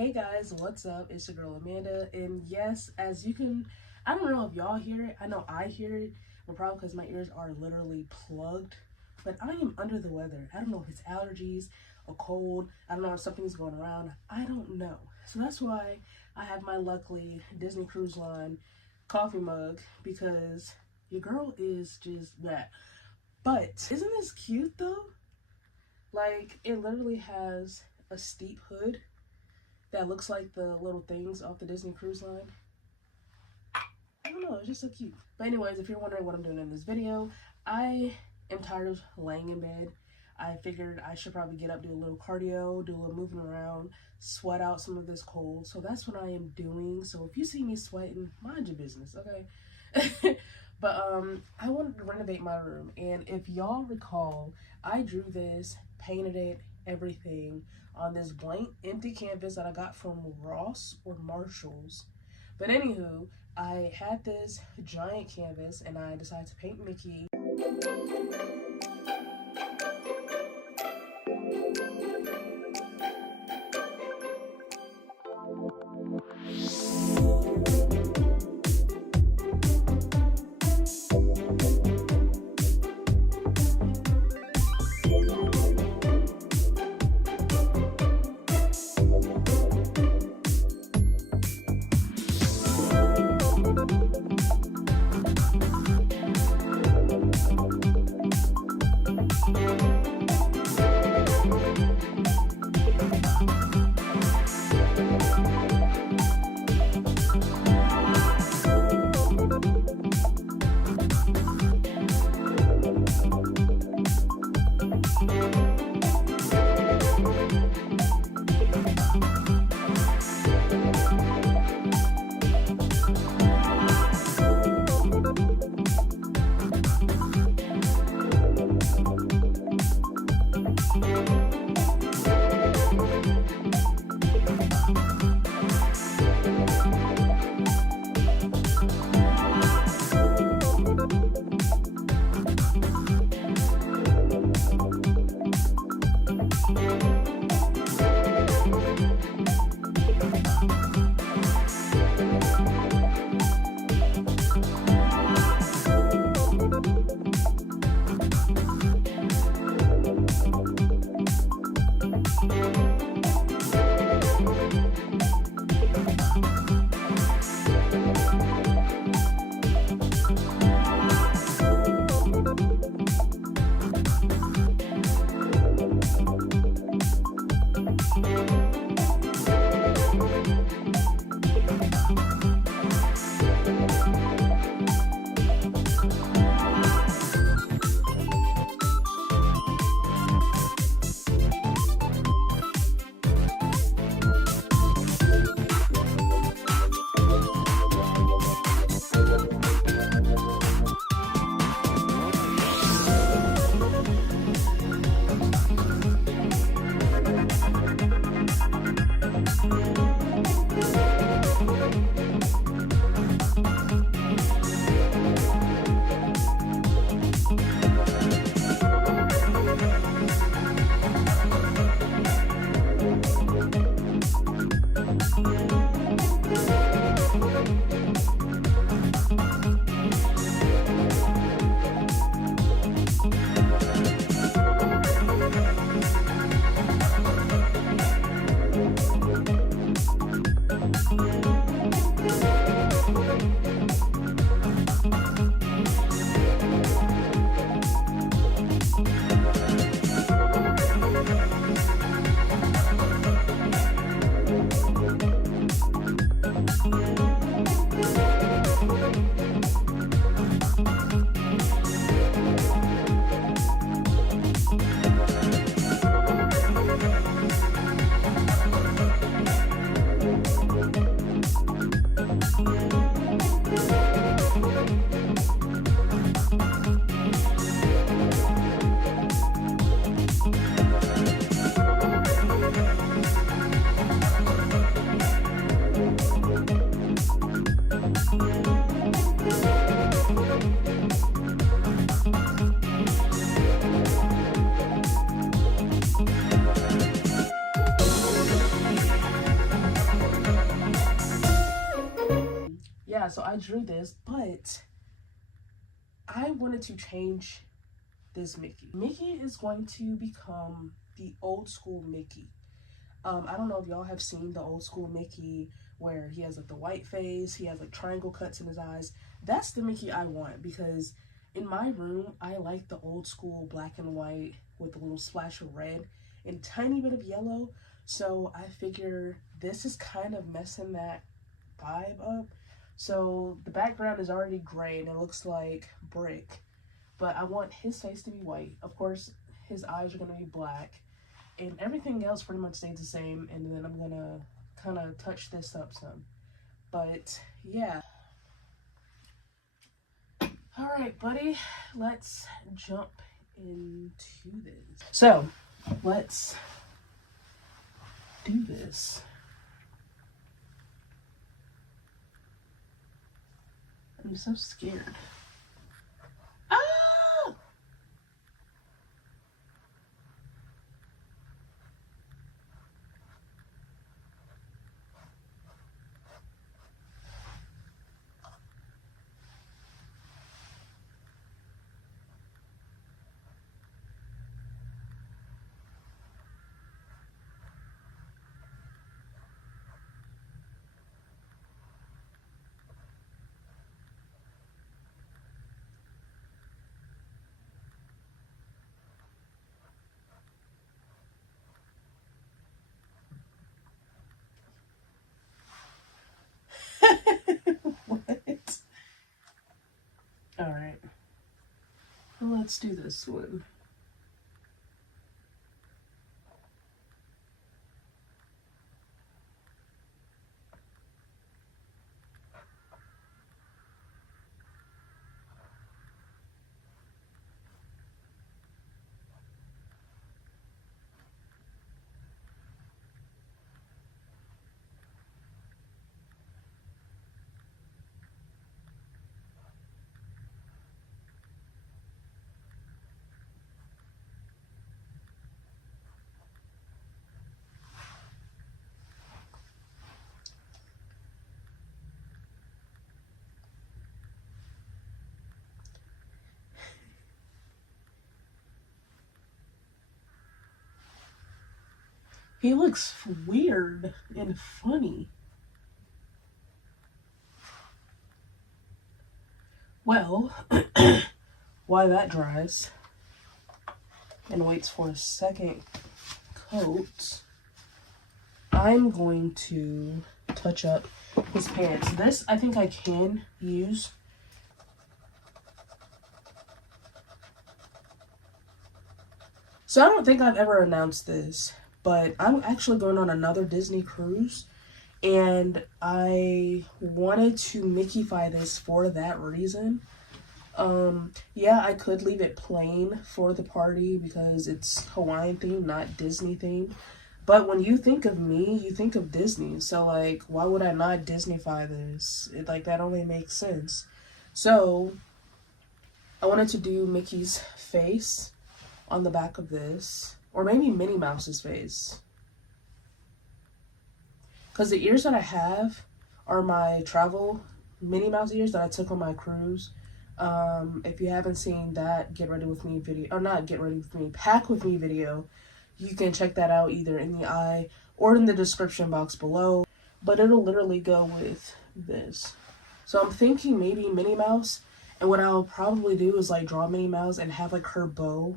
Hey guys, what's up? It's your girl Amanda, and yes, as you can, I don't know if y'all hear it. I know I hear it, but probably because my ears are literally plugged. But I am under the weather. I don't know if it's allergies, a cold. I don't know if something's going around. I don't know. So that's why I have my luckily Disney Cruise Line coffee mug, because your girl is just that. But isn't this cute though? Like, it literally has a steep hood that looks like the little things off the Disney Cruise Line. I don't know, it's just so cute. But anyways, if you're wondering what I'm doing in this video, I am tired of laying in bed. I figured I should probably get up, do a little cardio, do a little moving around, sweat out some of this cold. So that's what I am doing. So if you see me sweating, mind your business, okay? But I wanted to renovate my room, and if y'all recall, I drew this, painted it, everything on this blank empty canvas that I got from Ross or Marshalls. But anywho, I had this giant canvas and I decided to paint Mickey. so I drew this, but I wanted to change this Mickey. Mickey is going to become the old school Mickey. I don't know if y'all have seen the old school Mickey where he has like the white face, he has like triangle cuts in his eyes. That's the Mickey I want, because in my room, I like the old school black and white with a little splash of red and tiny bit of yellow. So I figure this is kind of messing that vibe up. So the background is already gray and it looks like brick, but I want his face to be white. Of course, his eyes are gonna be black, and everything else pretty much stays the same. And then I'm gonna kind of touch this up some. But yeah. All right, buddy, let's jump into this. So let's do this. I'm so scared. Ah! What? All right. Well, let's do this one. He looks weird and funny. Well, while that dries and waits for a second coat, I'm going to touch up his pants. This I think I can use. So I don't think I've ever announced this, but I'm actually going on another Disney cruise, and I wanted to Mickeyfy this for that reason. Yeah, I could leave it plain for the party because it's Hawaiian themed, not Disney themed. But when you think of me, you think of Disney. So like, why would I not Disneyfy this? Like, that only makes sense. So I wanted to do Mickey's face on the back of this, or maybe Minnie Mouse's face. Because the ears that I have are my travel Minnie Mouse ears that I took on my cruise. If you haven't seen that Get Ready With Me video, or not Get Ready With Me, Pack With Me video, you can check that out either in the eye or in the description box below. But it'll literally go with this. So I'm thinking maybe Minnie Mouse, and what I'll probably do is like draw Minnie Mouse and have like her bow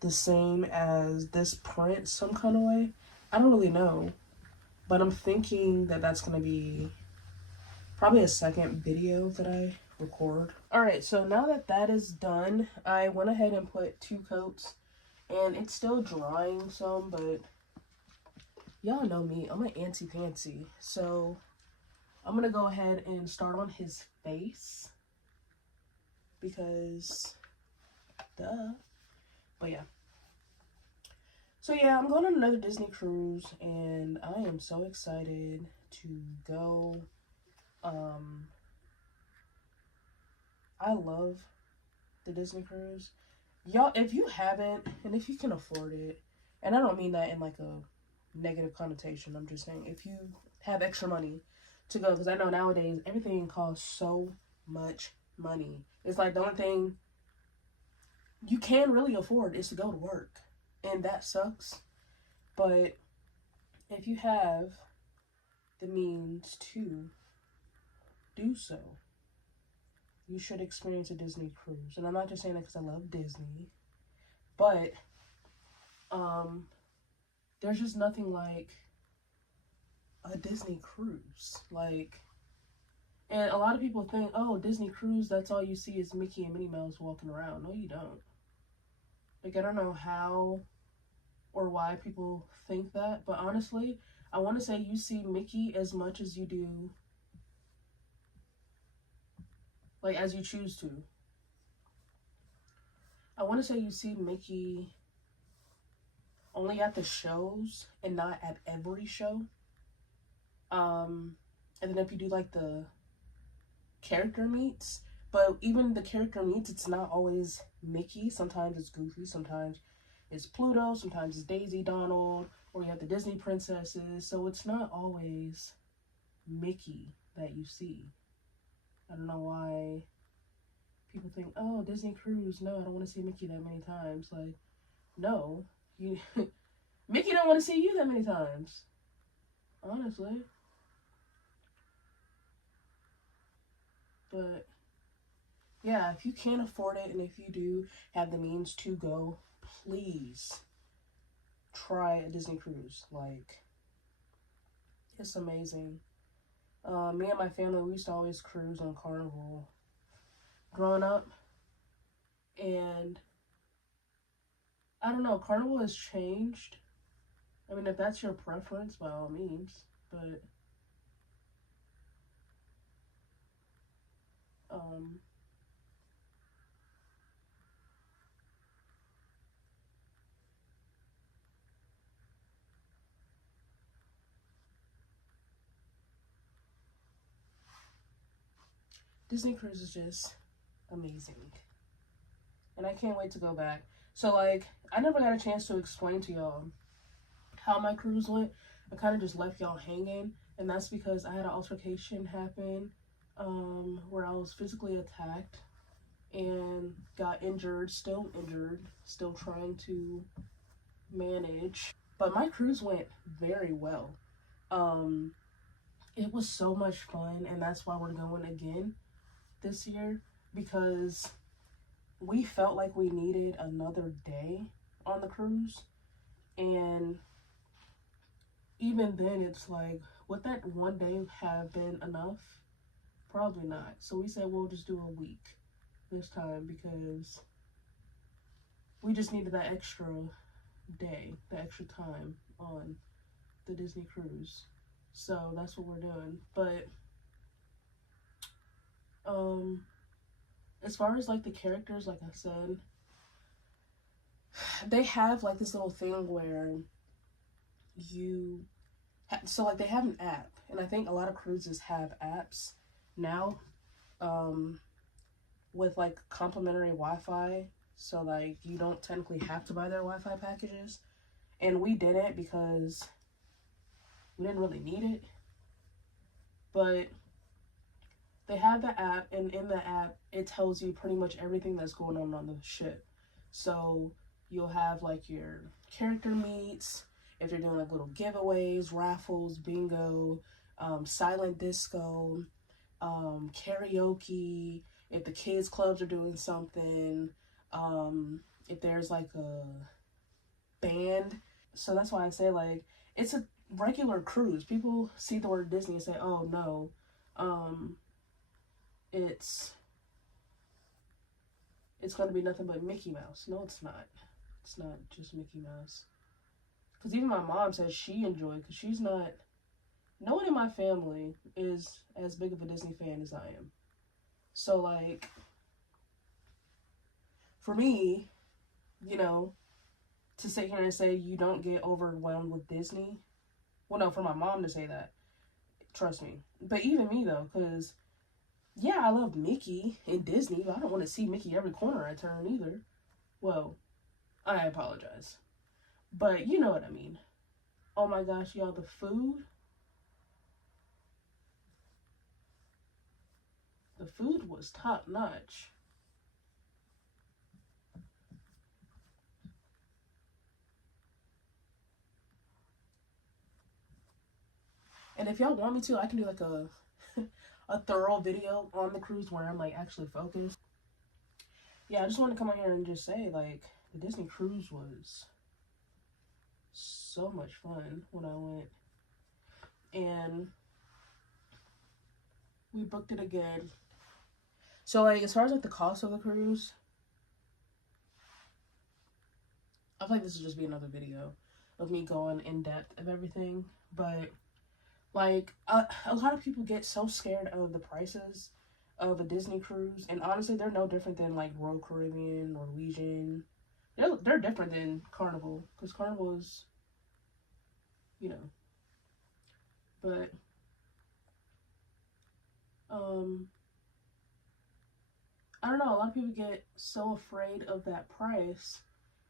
the same as this print some kind of way. I don't really know, but I'm thinking that that's gonna be probably a second video that I record. All right, so now that that is done, I went ahead and put 2 coats, and it's still drying some, but y'all know me, I'm an anti-fancy, so I'm gonna go ahead and start on his face because duh. But yeah. So yeah, I'm going on another Disney cruise, and I am so excited to go. I love the Disney cruise. Y'all, if you haven't, and if you can afford it, and I don't mean that in like a negative connotation, I'm just saying if you have extra money to go, because I know nowadays everything costs so much money. It's like the only thing you can really afford is to go to work, and that sucks. But if you have the means to do so, you should experience a Disney cruise. And I'm not just saying that because I love Disney, but there's just nothing like a Disney cruise. Like, and a lot of people think, oh, Disney cruise, that's all you see is Mickey and Minnie Mouse walking around. No, you don't. Like, I don't know how or why people think that, but honestly, I want to say you see Mickey as much as you do, like, as you choose to. I want to say you see Mickey only at the shows and not at every show. And then if you do like the character meets, but even the character meets, it's not always Mickey. Sometimes it's Goofy, sometimes it's Pluto, sometimes it's Daisy, Donald, or you have the Disney princesses. So it's not always Mickey that you see. I don't know why people think, oh, Disney cruise, no, I don't want to see Mickey that many times. Like, no, you Mickey don't want to see you that many times, honestly. But yeah, if you can't afford it and if you do have the means to go, please try a Disney cruise. Like, it's amazing. Me and my family, we used to always cruise on Carnival growing up, and I don't know, Carnival has changed. I mean, if that's your preference, by all means, but Disney cruise is just amazing, and I can't wait to go back. So, like, I never got a chance to explain to y'all how my cruise went. I kind of just left y'all hanging, and that's because I had an altercation happen where I was physically attacked and got injured, still trying to manage. But my cruise went very well. It was so much fun, and that's why we're going again this year, because we felt like we needed another day on the cruise. And even then, it's like, would that one day have been enough? Probably not. So we said we'll just do a week this time, because we just needed that extra day, the extra time on the Disney cruise. So that's what we're doing. But as far as like the characters, like I said, they have like this little thing where so like they have an app, and I think a lot of cruises have apps now with like complimentary Wi-Fi, so like you don't technically have to buy their Wi-Fi packages, and we didn't because we didn't really need it. But they have the app, and in the app it tells you pretty much everything that's going on the ship. So you'll have like your character meets, if they're doing like little giveaways, raffles, bingo, silent disco, karaoke, if the kids clubs are doing something, if there's like a band. So that's why I say, like, it's a regular cruise. People see the word Disney and say, oh no, it's gonna be nothing but Mickey Mouse. No, it's not. It's not just Mickey Mouse. Because even my mom says she enjoyed, because she's not, no one in my family is as big of a Disney fan as I am. So, like, for me, you know, to sit here and say you don't get overwhelmed with Disney, well, no, for my mom to say that, trust me. But even me, though, because, yeah, I love Mickey and Disney, but I don't want to see Mickey every corner I turn either. Well, I apologize. But you know what I mean. Oh my gosh, y'all, the food. The food was top notch. And if y'all want me to, I can do like a a thorough video on the cruise where I'm like actually focused. Yeah, I just want to come out here and just say, like, the Disney cruise was so much fun when I went. And we booked it again. So, like, as far as, like, the cost of the cruise, I feel like this will just be another video of me going in depth of everything. But, like, a lot of people get so scared of the prices of a Disney cruise. And honestly, they're no different than, like, Royal Caribbean, Norwegian. They're different than Carnival. Because Carnival is, you know. But, I don't know, a lot of people get so afraid of that price,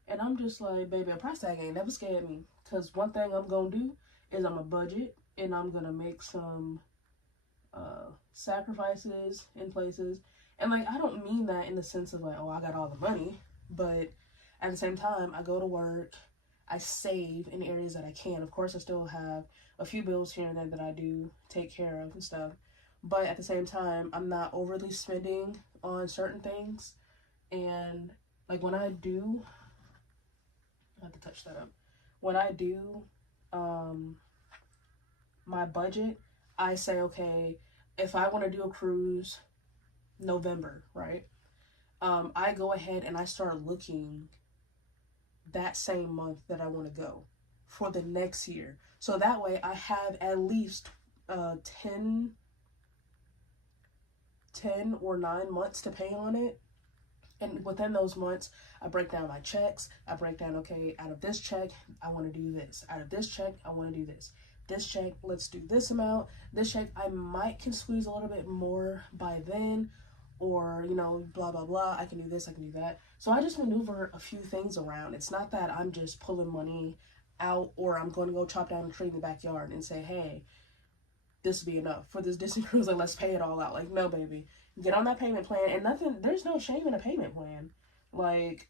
and I'm just like, baby, a price tag ain't never scared me, because one thing I'm gonna do is I'm a budget, and I'm gonna make some sacrifices in places, and like, I don't mean that in the sense of like, oh, I got all the money, but at the same time, I go to work, I save in areas that I can. Of course, I still have a few bills here and there that I do take care of and stuff, but at the same time, I'm not overly spending on certain things. And like when I do, I have to touch that up. When I do my budget, I say, okay, if I want to do a cruise November, right? I go ahead and I start looking that same month that I want to go for the next year. So that way I have at least 10 or 9 months to pay on it. And within those months, I break down my checks. I break down, okay, out of this check, I want to do this. Out of this check, I want to do this. This check, let's do this amount. This check, I might can squeeze a little bit more by then, or, you know, blah, blah, blah. I can do this, I can do that. So I just maneuver a few things around. It's not that I'm just pulling money out, or I'm going to go chop down a tree in the backyard and say, hey, this will be enough for this Disney cruise, like, let's pay it all out. Like, no, baby. Get on that payment plan, and nothing, there's no shame in a payment plan. Like,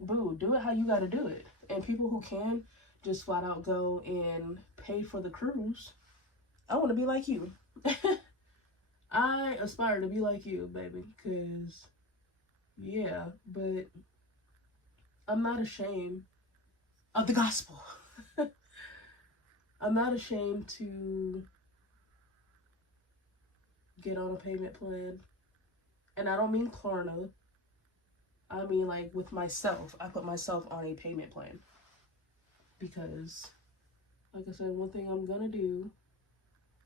boo, do it how you gotta do it. And people who can just flat out go and pay for the cruise, I want to be like you. I aspire to be like you, baby, because, yeah, but I'm not ashamed of the gospel. I'm not ashamed to get on a payment plan. And I don't mean Klarna. I mean, like, with myself. I put myself on a payment plan. Because, like I said, one thing I'm gonna do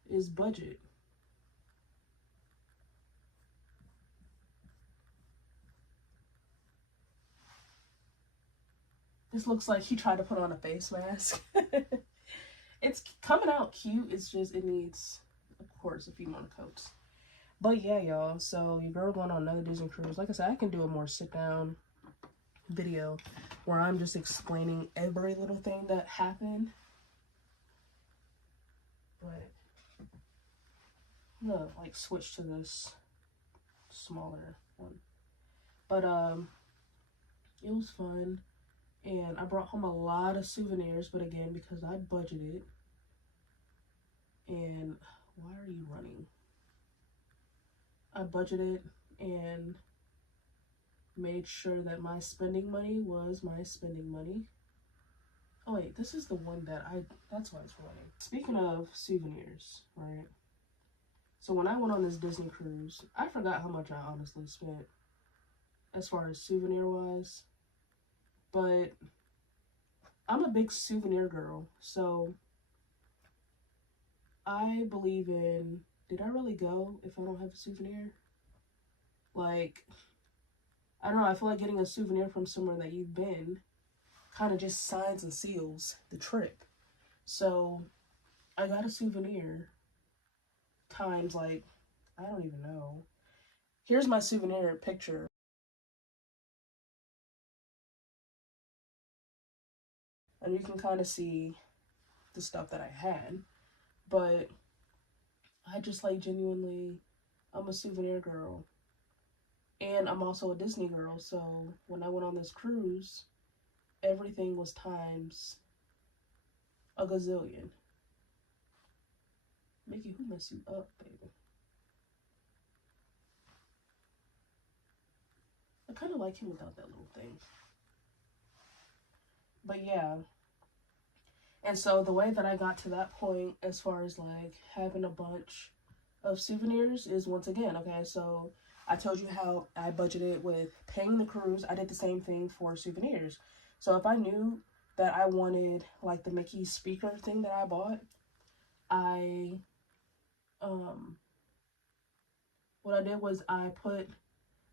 is budget. This looks like he tried to put on a face mask. It's coming out cute. It's just, it needs, of course, a few more coats. But yeah, y'all, so your girl going on another Disney cruise. Like I said, I can do a more sit-down video where I'm just explaining every little thing that happened. But I'm gonna, like, switch to this smaller one. But, it was fun. And I brought home a lot of souvenirs, but again, because I budgeted. And why are you running? I budgeted and made sure that my spending money was my spending money. Oh wait, this is the one that that's why it's running. Speaking of souvenirs, right? So when I went on this Disney cruise, I forgot how much I honestly spent as far as souvenir wise. But I'm a big souvenir girl, so I believe in, did I really go if I don't have a souvenir? Like, I don't know, I feel like getting a souvenir from somewhere that you've been kind of just signs and seals the trip. So I got a souvenir times, like, I don't even know. Here's my souvenir picture. And you can kind of see the stuff that I had. But I just, like, genuinely I'm a souvenir girl. And I'm also a Disney girl, so when I went on this cruise, everything was times a gazillion. Mickey, who messed you up, baby? I kind of like him without that little thing. But yeah. And so the way that I got to that point as far as like having a bunch of souvenirs is once again, okay, so I told you how I budgeted with paying the cruise. I did the same thing for souvenirs. So if I knew that I wanted like the Mickey speaker thing that I bought, what I did was I put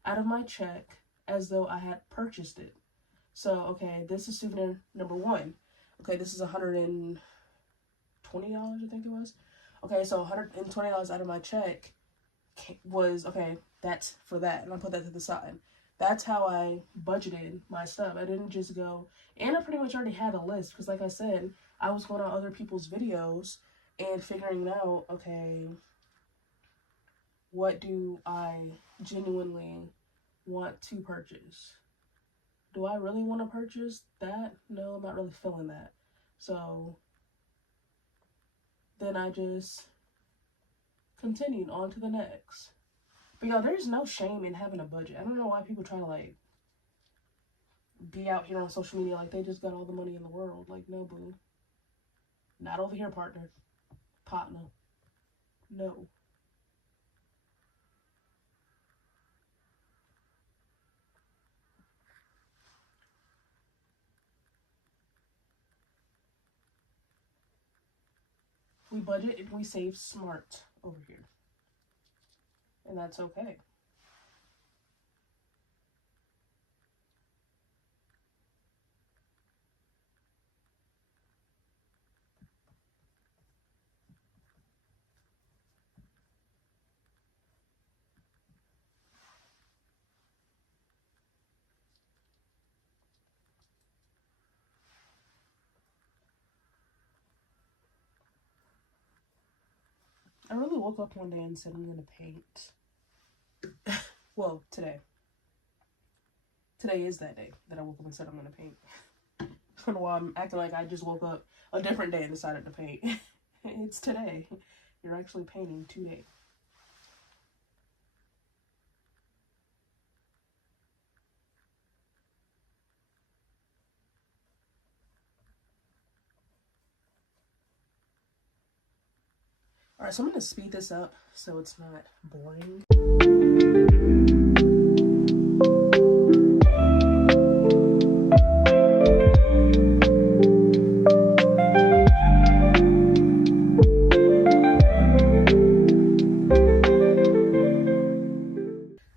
out of my check as though I had purchased it. So, okay, this is souvenir number 1. Okay, this is $120, I think it was. Okay, so $120 out of my check was, okay, that's for that. And I put that to the side. That's how I budgeted my stuff. I didn't just go, and I pretty much already had a list. Because like I said, I was going on other people's videos and figuring out, okay, what do I genuinely want to purchase? Do I really want to purchase that? No, I'm not really feeling that. So then I just continued on to the next. But y'all, there's no shame in having a budget. I don't know why people try to like be out here on social media like they just got all the money in the world. Like, no, boo. Not over here, partner. No. We budget and we save smart over here. And that's okay. I really woke up one day and said I'm going to paint. Well, today. Today is that day that I woke up and said I'm going to paint. I don't know why I'm acting like I just woke up a different day and decided to paint. It's today. You're actually painting today. Alright, so I'm going to speed this up so it's not boring.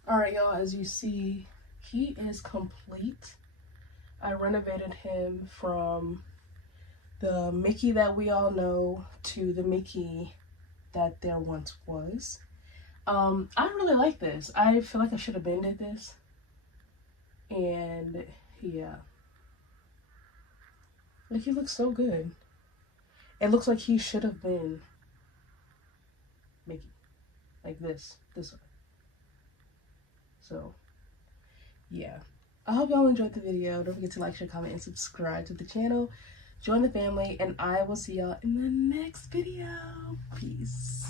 Alright, y'all, as you see, he is complete. I renovated him from the Mickey that we all know to the Mickey that there once was. I really like this. I feel like I should have been did this. And yeah. Like, he looks so good. It looks like he should have been Mickey. Like this way. So, yeah. I hope y'all enjoyed the video. Don't forget to like, share, comment, and subscribe to the channel. Join the family, and I will see y'all in the next video. Peace.